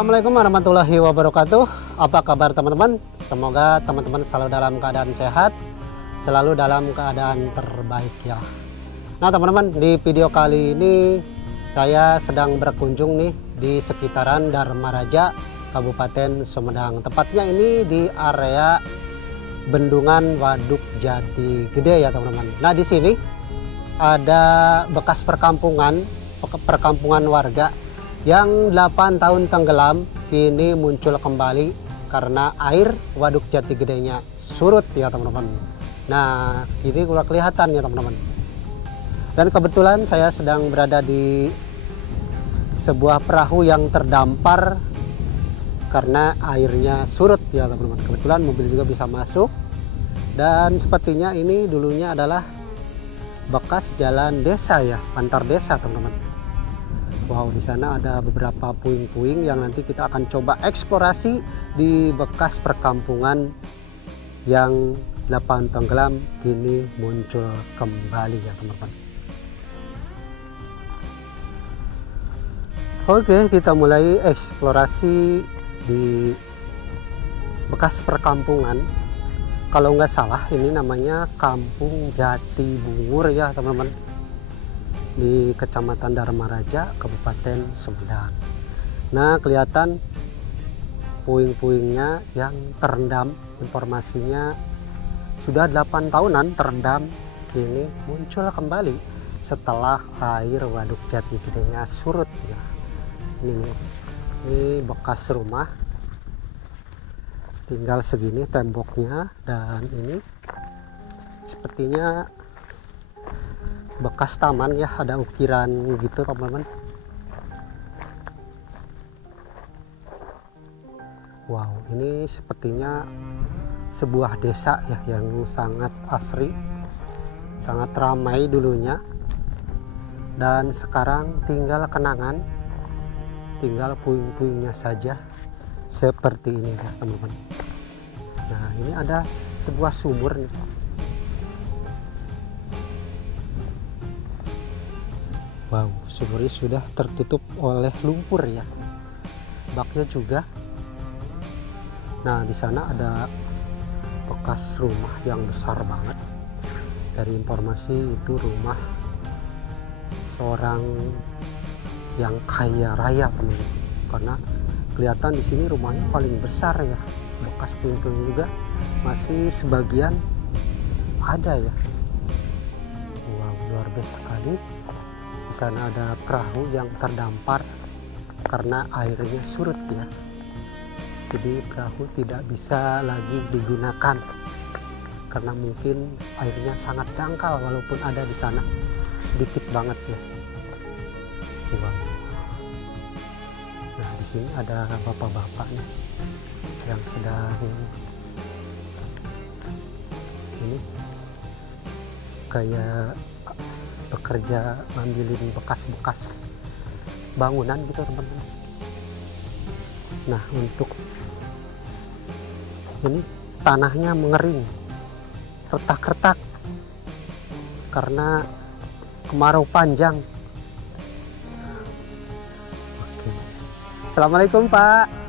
Assalamualaikum warahmatullahi wabarakatuh. Apa kabar teman-teman? Semoga teman-teman selalu dalam keadaan sehat, selalu dalam keadaan terbaik ya. Nah teman-teman, di video kali ini saya sedang berkunjung nih di sekitaran Dharma Raja, Kabupaten Sumedang. Tepatnya ini di area Bendungan Waduk Jati Gede ya teman-teman. Nah di sini ada bekas perkampungan warga yang 8 tahun tenggelam kini muncul kembali karena air Waduk Jati Gedenya surut ya teman-teman. Nah ini udah kelihatan ya teman-teman. Dan kebetulan saya sedang berada di sebuah perahu yang terdampar karena airnya surut ya teman-teman. Kebetulan mobil juga bisa masuk, dan sepertinya ini dulunya adalah bekas jalan desa ya, antar desa teman-teman. Wow, di sana ada beberapa puing-puing yang nanti kita akan coba eksplorasi di bekas perkampungan yang 8 tenggelam kini muncul kembali ya teman-teman. Oke, kita mulai eksplorasi di bekas perkampungan. Kalau nggak salah ini namanya Kampung Jati Bungur ya teman-teman, di Kecamatan Dharma Raja, Kabupaten Sumedang. Nah kelihatan puing-puingnya yang terendam, informasinya sudah 8 tahunan terendam, kini muncul kembali setelah air Waduk Jati Gedenya surut ya. Ini bekas rumah, tinggal segini temboknya, dan ini sepertinya bekas taman ya, ada ukiran gitu teman-teman. Wow, ini sepertinya sebuah desa ya yang sangat asri, sangat ramai dulunya, dan sekarang tinggal kenangan, tinggal puing-puingnya saja seperti ini ya teman-teman. Nah ini ada sebuah sumur nih. Wow, sumur ini sudah tertutup oleh lumpur ya, baknya juga. Nah di sana ada bekas rumah yang besar banget. Dari informasi itu rumah seorang yang kaya raya teman-teman, karena kelihatan di sini rumahnya paling besar ya. Bekas puing-puing juga masih sebagian ada ya. Wow, luar biasa sekali. Di sana ada perahu yang terdampar karena airnya surut ya. Jadi perahu tidak bisa lagi digunakan karena mungkin airnya sangat dangkal, walaupun ada di sana sedikit banget ya. Wow. Nah di sini ada bapak-bapak nih yang sedang ini kayak bekerja ngambilin bekas-bekas bangunan gitu teman-teman. Nah untuk ini tanahnya mengering, retak-retak karena kemarau panjang. Oke. Assalamualaikum Pak.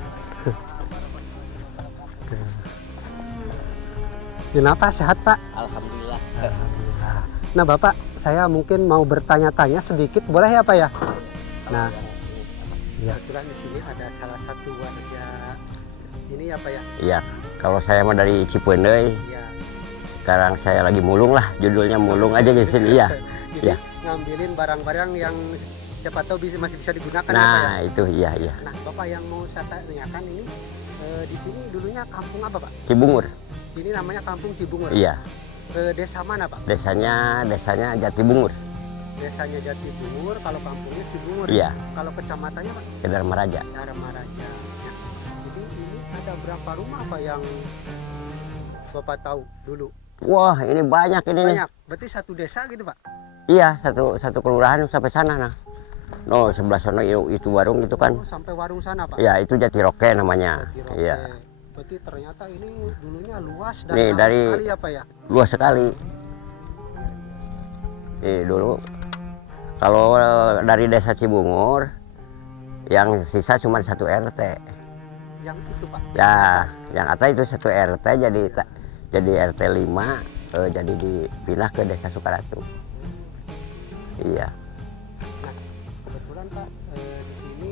Kenapa, sehat Pak? Alhamdulillah. Alhamdulillah. Nah Bapak, saya mungkin mau bertanya-tanya sedikit, boleh ya Pak ya? Nah, ya. Kebetulan di sini ada salah satu warga ini ya Pak ya? Iya, kalau saya mau dari Cipeundeuy. Iya. Sekarang saya lagi mulung lah, judulnya mulung aja di sini ya. Jadi Ya. ngambilin barang-barang yang siapa tahu masih bisa digunakan ya Pak Nah, ya? itu iya. Nah Bapak, yang mau saya tanyakan ini, di sini dulunya kampung apa Pak? Cibungur. Ini namanya Kampung Cibungur. Iya. Desa mana Pak? Desanya Jati Bungur. Desanya Jati Bungur, kalau kampungnya Cibungur. Iya. Kalau kecamatannya Pak? Ke Dharma Raja. Dharma Raja. Ya. Jadi ini ada berapa rumah Pak yang Bapak tahu dulu? Wah, ini banyak ini nih. Banyak. Berarti satu desa gitu Pak? Iya, satu kelurahan sampai sana nah. No, sebelah sana itu warung itu kan. Oh, sampai warung sana Pak? Iya, itu Jati Roke namanya. Jati Roke. Iya. Berarti ternyata ini dulunya luas dan Nih, ramai dari sekali ya Pak ya? luas sekali. Dulu kalau dari desa Cibungur Yang sisa cuma 1 RT. Yang itu Pak. Ya, yang atas itu 1 RT jadi RT 5, jadi dipindah ke Desa Sukaratu. Iya. Nah, kebetulan Pak, di sini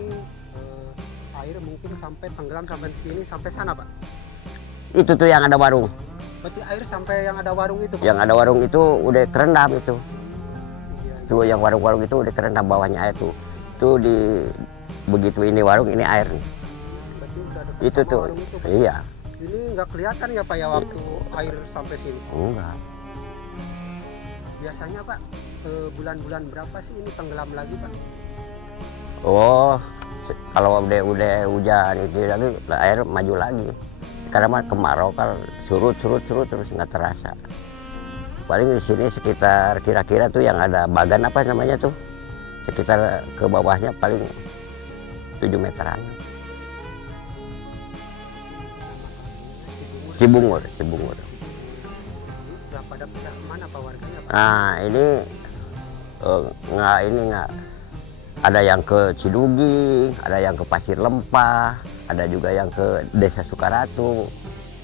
air mungkin sampai tenggelam sampai di sini sampai sana Pak. Itu tuh yang ada warung. Berarti air sampai yang ada warung itu Pak. Yang ada warung itu udah kerendam itu. Iya, Tuh yang warung-warung itu udah kerendam bawahnya air tuh. Tuh begitu ini warung ini air nih. berarti udah dekat Itu sama tuh. warung itu, Pak. Iya. Ini nggak kelihatan ya Pak ya waktu air sampai sini. Enggak. Biasanya Pak, bulan-bulan berapa sih ini tenggelam lagi Pak? Oh, kalau udah hujan itu lagi air maju lagi. Karena mah kemarau kan surut terus nggak terasa. Paling di sini sekitar kira-kira tuh yang ada bagan apa namanya tuh, sekitar ke bawahnya paling 7 meteran. Cibungur. Nggak pada pindah kemana Pak warganya Pak? Nah ini nggak ada yang ke Cidugi, ada yang ke Pasir Lempah, ada juga yang ke Desa Sukaratu,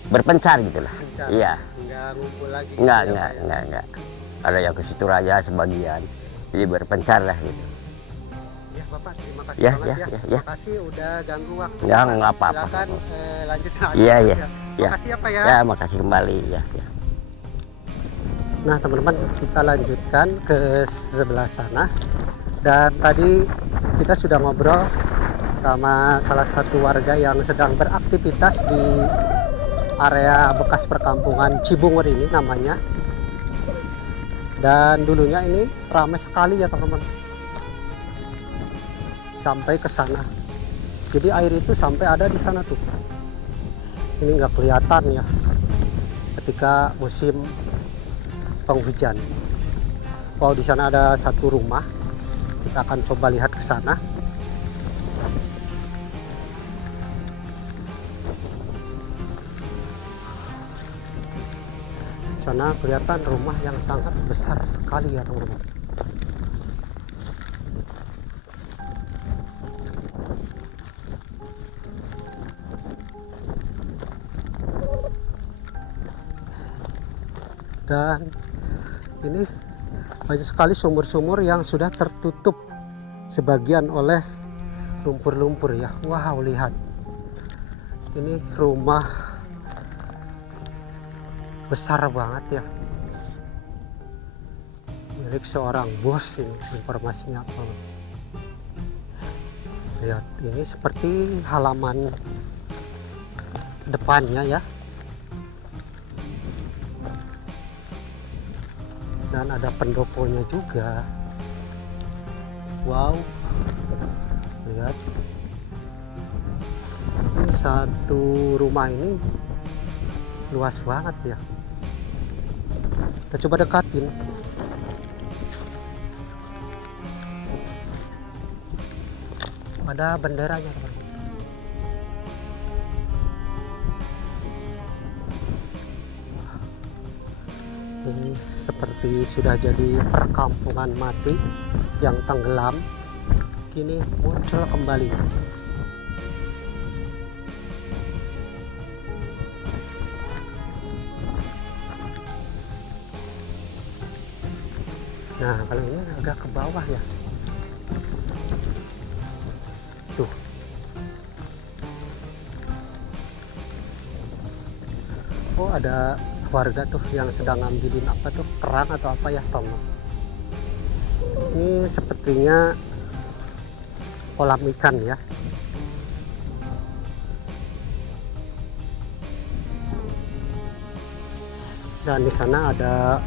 berpencar gitulah. Pencar. Iya. Nggak ngumpul lagi. Enggak. gitu ya, Pak, ya? Enggak. Ada yang ke Situraja sebagian. Jadi berpencar lah gitu. Ya Bapak, terima kasih Ya, banget ya, ya. ya. Terima kasih udah ganggu waktu. Ya, Pak. nggak apa-apa. Silakan lanjut lagi. Iya, Pak, iya, ya. ya. Makasih ya Pak ya. Ya, makasih kembali ya. Nah teman-teman, kita lanjutkan ke sebelah sana. Dan tadi kita sudah ngobrol sama salah satu warga yang sedang beraktivitas di area bekas perkampungan Cibungur ini namanya. Dan dulunya ini ramai sekali ya teman-teman, sampai ke sana. Jadi air itu sampai ada di sana tuh. Ini nggak kelihatan ya ketika musim penghujan. Oh, di sana ada satu rumah. Kita akan coba lihat ke sana. Sana kelihatan rumah yang sangat besar sekali ya teman-teman. Dan ini banyak sekali sumur-sumur yang sudah tertutup sebagian oleh lumpur-lumpur ya. Wow, lihat ini rumah besar banget ya, milik seorang bos. Ini informasinya apa? Lihat, ini seperti halaman depannya ya. Dan ada pendoponya juga. Wow, lihat, ini satu rumah ini luas banget ya. Kita coba dekatin. Ada benderanya teman. Ini seperti sudah jadi perkampungan mati yang tenggelam, kini muncul kembali. Nah, kalau ini agak ke bawah ya. Tuh. Oh, ada warga tuh yang sedang ngambilin apa tuh, kerang atau apa ya, tong. Ini sepertinya kolam ikan ya. Dan di sana ada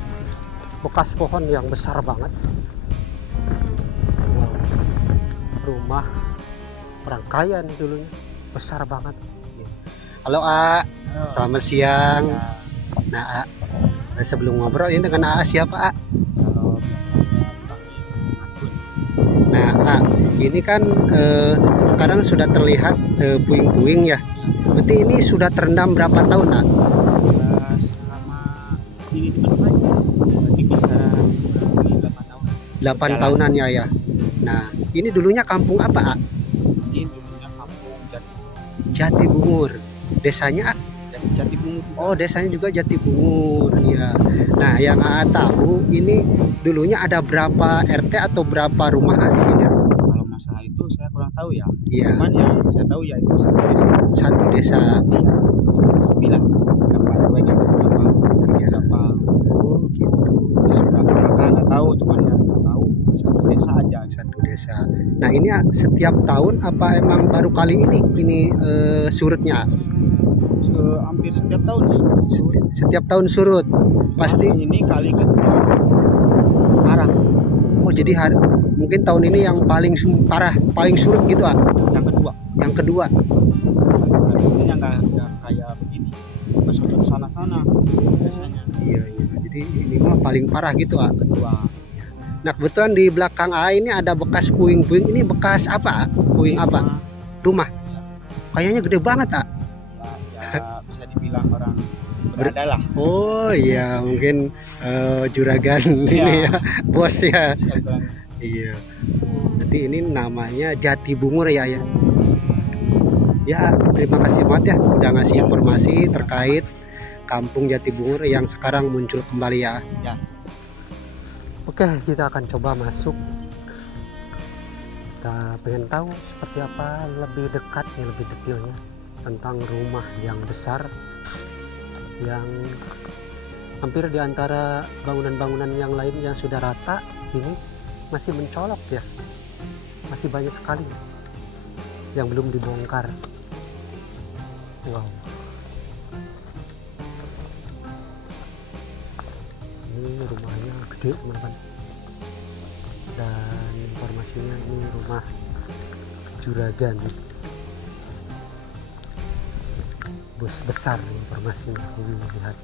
bekas pohon yang besar banget. Wow. Rumah orang kaya nih dulunya, besar banget. Halo A, selamat siang. Nah A, sebelum ngobrol ini dengan A siapa A? Nah A, ini kan sekarang sudah terlihat puing-puing ya. Berarti ini sudah terendam berapa tahun A? Selama ini diperpanjang berarti bisa 8 tahun. 8 tahunan ya. Nah ini dulunya kampung apa A? Ini Jatibungur. Desanya Jati Bungur. oh desanya juga Jatibungur ya. Nah yang AA tahu ini dulunya ada berapa RT atau berapa rumah di sini? Kalau masalah itu saya kurang tahu ya. Iya. Cuman yang saya tahu ya itu satu desa. Satu desa. Iya. Saya bilang berapa RW nya berapa, Iya. berapa, Oh gitu. terus berapa kakak nggak tahu. Cuman yang tahu satu desa aja. Satu desa. Nah ini setiap tahun apa emang baru kali ini surutnya? Hampir setiap tahun nih. Setiap tahun surut. Pasti. Cuman ini kali kedua parah. Oh jadi mungkin tahun ini yang paling parah, paling surut gitu ah? Yang kedua. Yang kedua. Harusnya nggak kayak begini. Ke sana biasanya. Iya. Jadi ini mah paling parah gitu ah? Kedua. Nah kebetulan di belakang A ini ada bekas puing-puing. Ini bekas apa? Puing apa? Rumah. Kayaknya gede banget ah? Ya bisa dibilang orang berada lah. Oh iya mungkin juragan ini ya, bos ya. Bisa bilang Iya. Berarti ini namanya Jatibungur ya ya. Ya terima kasih banget ya udah ngasih informasi terkait Kampung Jatibungur yang sekarang muncul kembali ya. Ya. Oke kita akan coba masuk. Kita pengen tahu seperti apa lebih dekatnya, lebih detailnya tentang rumah yang besar yang hampir di antara bangunan-bangunan yang lain yang sudah rata ini masih mencolok ya, masih banyak sekali yang belum dibongkar. Wow, ini rumahnya gede teman-teman, dan informasinya ini rumah juragan, bos besar informasinya. Ini lihat.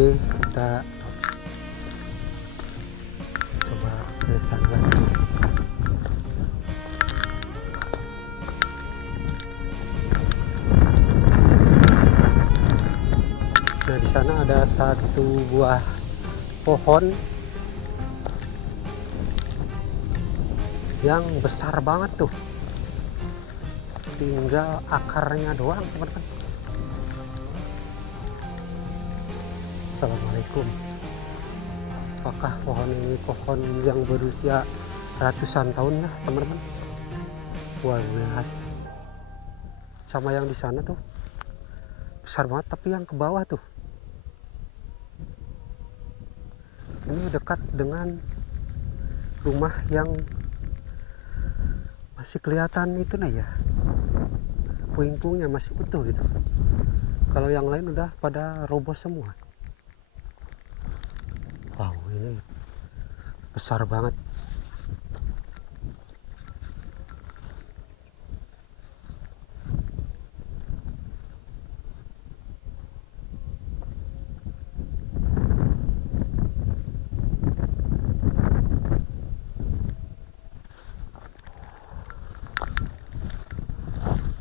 Oke, kita coba ke sana. Nah, di sana ada satu buah pohon yang besar banget tuh. Tinggal akarnya doang, teman-teman. Assalamualaikum. Apakah pohon ini pohon yang berusia ratusan tahun ya, teman-teman? Wah, lihat. Sama yang di sana tuh. Besar banget, tapi yang ke bawah tuh. Ini dekat dengan rumah yang masih kelihatan itu nah ya. Puing-puingnya masih utuh gitu. Kalau yang lain udah pada roboh semua. Wow, ini besar banget.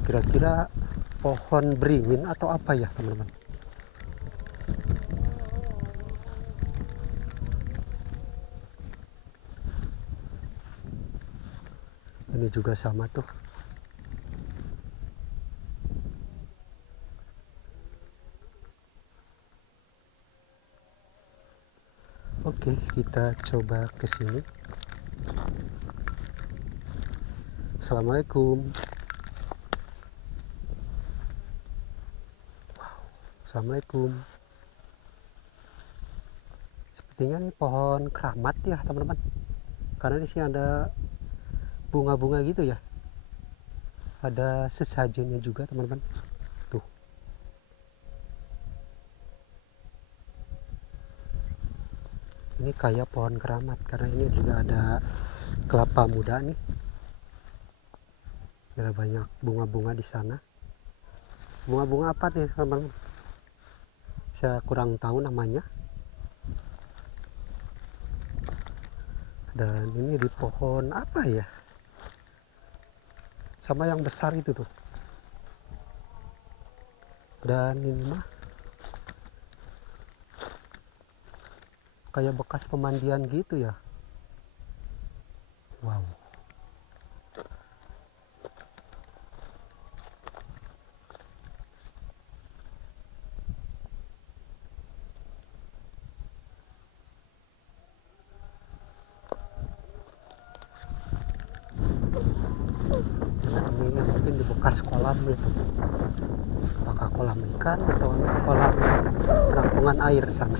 Kira-kira pohon beringin atau apa ya, teman-teman? Ini juga sama tuh. Oke, kita coba ke sini. Assalamualaikum. Wow, assalamualaikum. Sepertinya nih pohon keramat ya, teman-teman. Karena di sini ada bunga-bunga gitu ya, ada sesajennya juga, teman-teman. Tuh, ini kayak pohon keramat karena ini juga ada kelapa muda nih. Ada banyak bunga-bunga di sana. Bunga-bunga apa nih, teman-teman? Saya kurang tahu namanya. Dan ini di pohon apa ya? Sama yang besar itu tuh. Dan ini mah kayak bekas pemandian gitu ya. Wow. Nah, ini mungkin di bekas kolam itu. Apakah kolam ikan atau kolam penampungan air sana?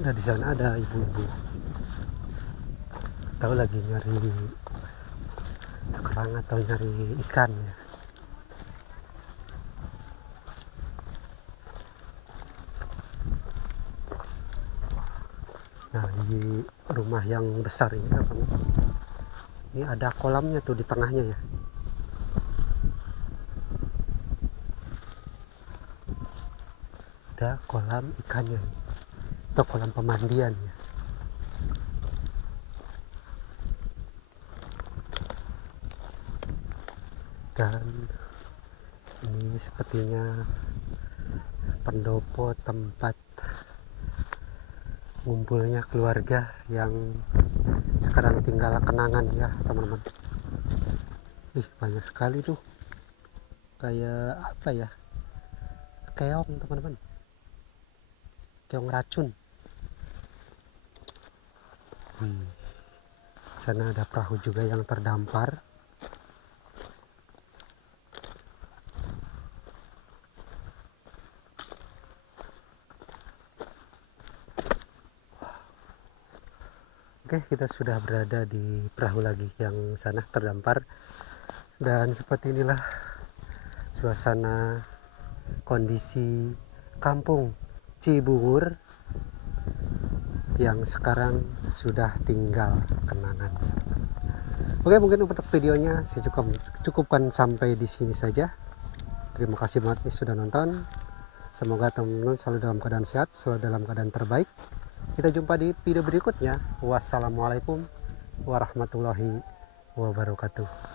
Nah, di sana ada ibu-ibu, tahu lagi nyari kerang atau nyari ikan ya. Nah, di rumah yang besar ini apa nih? Ini ada kolamnya tuh di tengahnya ya. Ada kolam ikannya nih, atau kolam pemandian ya. Dan ini sepertinya pendopo, tempat ngumpulnya keluarga yang sekarang tinggal kenangan ya teman-teman. Ih, banyak sekali tuh, kayak apa ya, keong teman-teman, keong racun. Sana ada perahu juga yang terdampar. Oke, kita sudah berada di perahu lagi yang sana terdampar. Dan seperti inilah suasana kondisi kampung Cibungur yang sekarang sudah tinggal kenangan. Oke, mungkin untuk videonya saya cukupkan sampai di sini saja. Terima kasih banget nih sudah nonton. Semoga teman-teman selalu dalam keadaan sehat, selalu dalam keadaan terbaik. Kita jumpa di video berikutnya. Wassalamualaikum warahmatullahi wabarakatuh.